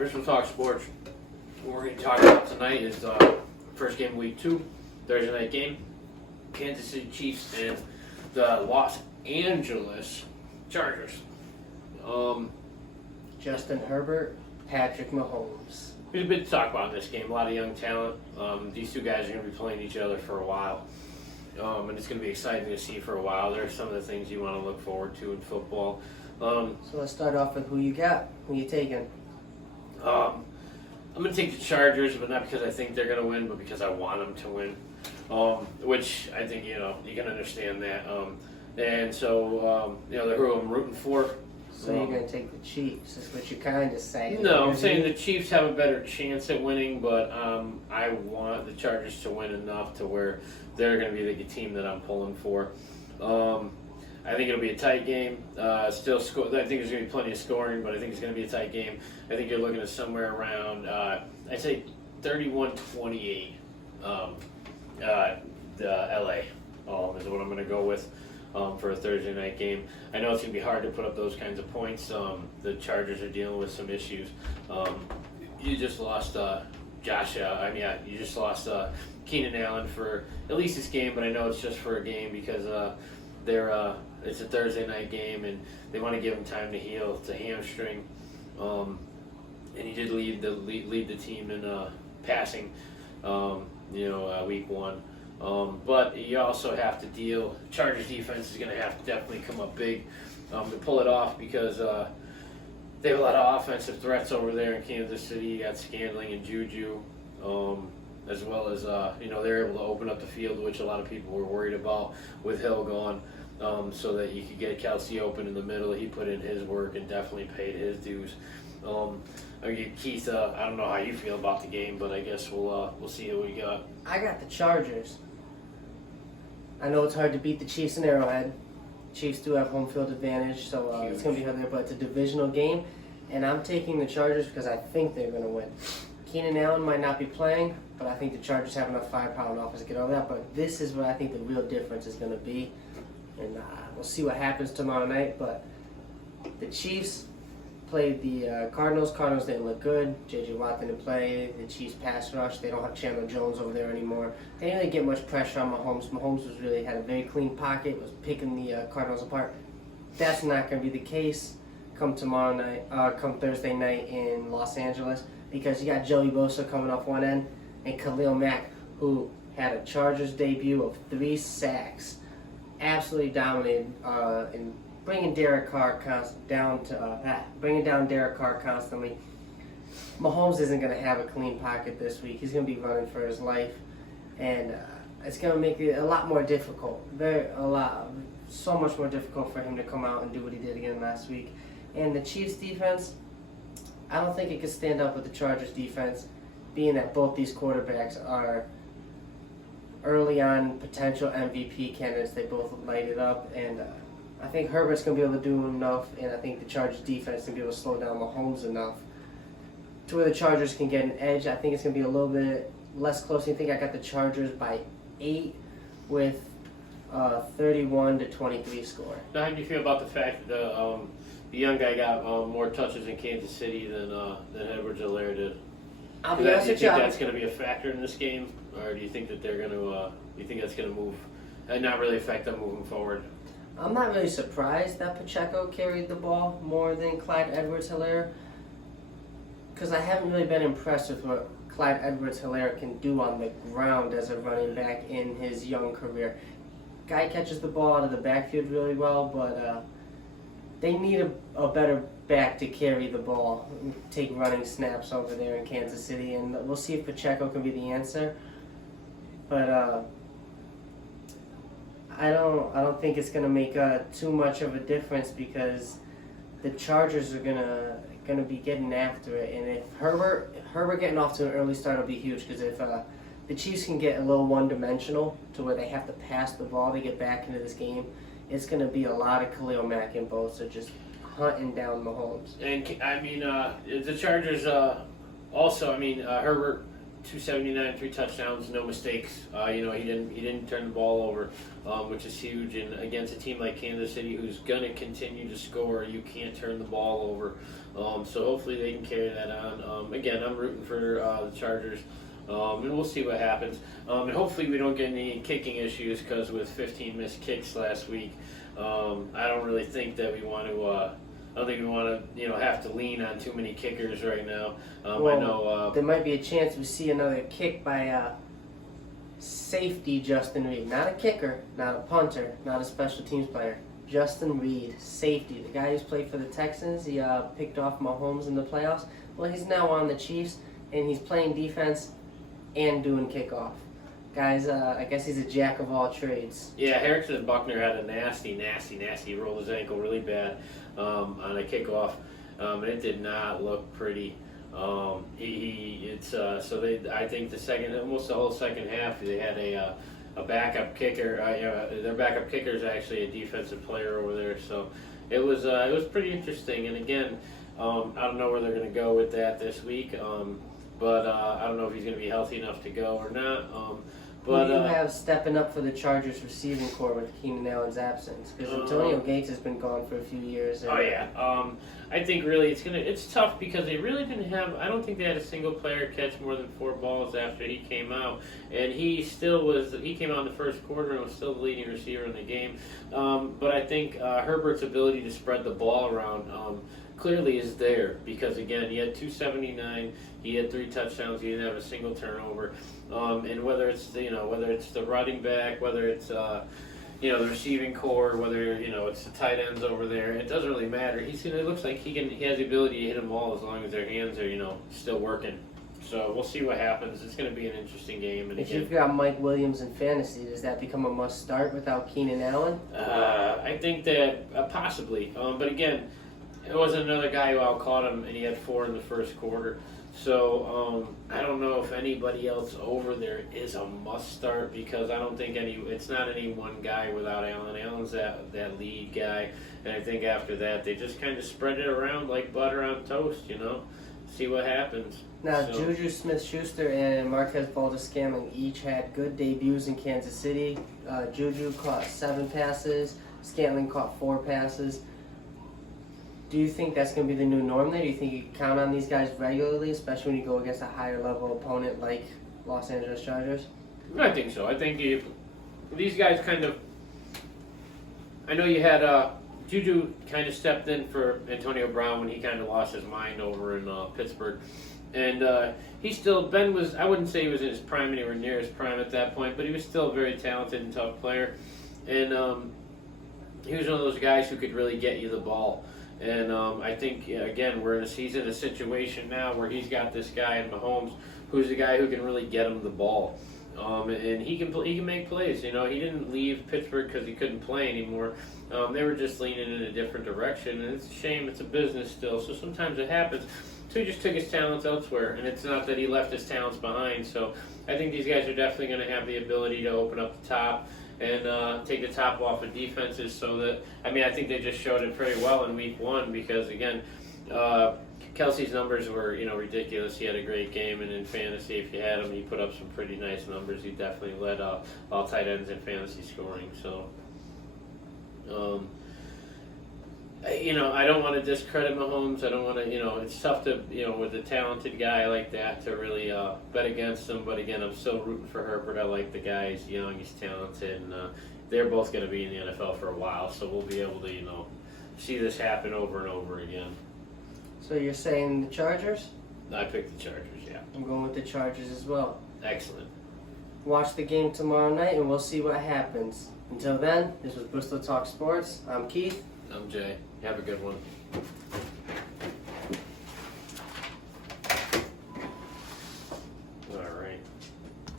Bristol Talk Sports. What we're going to talk about tonight is the first game of Week 2, Thursday night game. Kansas City Chiefs and the Los Angeles Chargers. Justin Herbert, Patrick Mahomes. There's a bit to talk about in this game. A lot of young talent. These two guys are going to be playing each other for a while. And it's going to be exciting to see for a while. There are some of the things you want to look forward to in football. So let's start off with who you got. Who you taking? I'm going to take the Chargers, but not because I think they're going to win, but because I want them to win. Which I think, you can understand that. And so, they're who I'm rooting for. So you're going to take the Chiefs, is what you're kind of saying. No, I'm saying the Chiefs have a better chance at winning, but I want the Chargers to win enough to where they're going to be the team that I'm pulling for. I think it'll be a tight game. I think there's going to be plenty of scoring, but I think it's going to be a tight game. I think you're looking at somewhere around, I'd say 31-28, the LA is what I'm going to go with for a Thursday night game. I know it's going to be hard to put up those kinds of points. The Chargers are dealing with some issues. You just lost you just lost Keenan Allen for at least this game, but I know it's just for a game because it's a Thursday night game and they want to give him time to heal. It's a hamstring, and he did lead the team in passing. Week 1. But you also have to deal. Chargers defense is going to have to definitely come up big to pull it off because they have a lot of offensive threats over there in Kansas City. You got Scandling and Juju, as well as they're able to open up the field, which a lot of people were worried about with Hill gone, so that you could get Kelsey open in the middle. He put in his work and definitely paid his dues. Keith, I don't know how you feel about the game, but I guess we'll see who we got. I got the Chargers. I know it's hard to beat the Chiefs in Arrowhead. Chiefs do have home field advantage, so it's going to be hard there, but it's a divisional game, and I'm taking the Chargers because I think they're going to win. Keenan Allen might not be playing, but I think the Chargers have enough firepower and offense to get over that, but this is what I think the real difference is going to be, and we'll see what happens tomorrow night, but the Chiefs played the Cardinals. Cardinals didn't look good. J.J. Watt didn't play. The Chiefs pass rush. They don't have Chandler Jones over there anymore. They didn't really get much pressure on Mahomes. Mahomes had a very clean pocket, was picking the Cardinals apart. That's not going to be the case come Thursday night in Los Angeles because you got Joey Bosa coming off one end and Khalil Mack, who had a Chargers debut of 3 sacks. Absolutely dominated in bringing Derek Carr down Derek Carr constantly. Mahomes isn't going to have a clean pocket this week. He's going to be running for his life, and it's going to make it a lot more difficult. So much more difficult for him to come out and do what he did again last week. And the Chiefs defense, I don't think it could stand up with the Chargers defense, being that both these quarterbacks are early on potential MVP candidates. They both light it up, and I think Herbert's going to be able to do enough, and I think the Chargers defense is going to be able to slow down Mahomes enough to where the Chargers can get an edge. I think it's going to be a little bit less close. I think I got the Chargers by 8 with 31-23 score. Now, how do you feel about the fact that the young guy got more touches in Kansas City than Edwards-Helaire did? I'll Do be you honest think with you, that's going to be a factor in this game, or do you think that they're going to? You think that's going to move and not really affect them moving forward? I'm not really surprised that Pacheco carried the ball more than Clyde Edwards-Helaire because I haven't really been impressed with what Clyde Edwards-Helaire can do on the ground as a running back in his young career. Guy catches the ball out of the backfield really well, but they need a better back to carry the ball, take running snaps over there in Kansas City, and we'll see if Pacheco can be the answer. But I don't think it's gonna make too much of a difference because the Chargers are gonna be getting after it, and if Herbert getting off to an early start will be huge because if the Chiefs can get a little one-dimensional to where they have to pass the ball to get back into this game, it's gonna be a lot of Khalil Mack and Bosa just hunting down Mahomes. And the Chargers also. Herbert 279, 3 touchdowns, no mistakes. He didn't turn the ball over, which is huge. And against a team like Kansas City, who's gonna continue to score, you can't turn the ball over. So hopefully they can carry that on. Again, I'm rooting for the Chargers. And we'll see what happens. And hopefully we don't get any kicking issues, because with 15 missed kicks last week, I don't really think that we want to. I don't think we want to, have to lean on too many kickers right now. I know there might be a chance we see another kick by safety Justin Reed, not a kicker, not a punter, not a special teams player. Justin Reed, safety, the guy who's played for the Texans. He picked off Mahomes in the playoffs. Well, he's now on the Chiefs, and he's playing defense and doing kickoff. Guys, I guess he's a jack of all trades. Yeah, Harrison Buckner had a nasty. He rolled his ankle really bad on a kickoff, and it did not look pretty. I think almost the whole second half, they had a backup kicker. Their backup kicker is actually a defensive player over there, so it was pretty interesting. And again, I don't know where they're going to go with that this week. But I don't know if he's going to be healthy enough to go or not. Who do you have stepping up for the Chargers receiving corps with Keenan Allen's absence? Because Antonio Gates has been gone for a few years. Oh yeah. I think really it's tough because they really didn't have. I don't think they had a single player catch more than 4 balls after he came out, and he still was. He came out in the first quarter and was still the leading receiver in the game. But I think Herbert's ability to spread the ball around clearly is there, because again, he had 279, he had 3 touchdowns, he didn't have a single turnover, and whether it's the running back, whether it's the receiving core, whether it's the tight ends over there, it doesn't really matter. It looks like he has the ability to hit them all as long as their hands are still working. So we'll see what happens. It's going to be an interesting game. And if you've got Mike Williams in fantasy, does that become a must start without Keenan Allen? I think that possibly, but again, it wasn't another guy who outcaught him, and he had 4 in the first quarter. So I don't know if anybody else over there is a must start, because I don't think it's not any one guy without Allen. Allen's that lead guy, and I think after that they just kind of spread it around like butter on toast, see what happens. Now, Juju Smith-Schuster and Marquez Valdes-Scantling each had good debuts in Kansas City. Juju caught 7 passes, Scantling caught 4 passes. Do you think that's going to be the new norm there? Do you think you can count on these guys regularly, especially when you go against a higher level opponent like Los Angeles Chargers? I think so. I think these guys kind of... I know you had Juju kind of stepped in for Antonio Brown when he kind of lost his mind over in Pittsburgh. And Ben was, I wouldn't say he was in his prime, anywhere near his prime at that point, but he was still a very talented and tough player. And he was one of those guys who could really get you the ball. And I think, again, we're in a situation now where he's got this guy in Mahomes who's the guy who can really get him the ball. And he can make plays. He didn't leave Pittsburgh because he couldn't play anymore. They were just leaning in a different direction. And it's a shame. It's a business still. So sometimes it happens. So he just took his talents elsewhere. And it's not that he left his talents behind. So I think these guys are definitely going to have the ability to open up the top and take the top off of defenses, so that, I think they just showed it very well in week 1, because again, Kelsey's numbers were, ridiculous. He had a great game, and in fantasy, if you had him, he put up some pretty nice numbers. He definitely led all tight ends in fantasy scoring. So, I don't want to discredit Mahomes. I don't want to, it's tough to, with a talented guy like that, to really bet against him. But again, I'm still rooting for Herbert. I like the guy. He's young, he's talented, and they're both going to be in the NFL for a while. So we'll be able to, see this happen over and over again. So you're saying the Chargers? I picked the Chargers, yeah. I'm going with the Chargers as well. Excellent. Watch the game tomorrow night, and we'll see what happens. Until then, this was Bristol Talk Sports. I'm Keith. I'm Jay. Have a good one.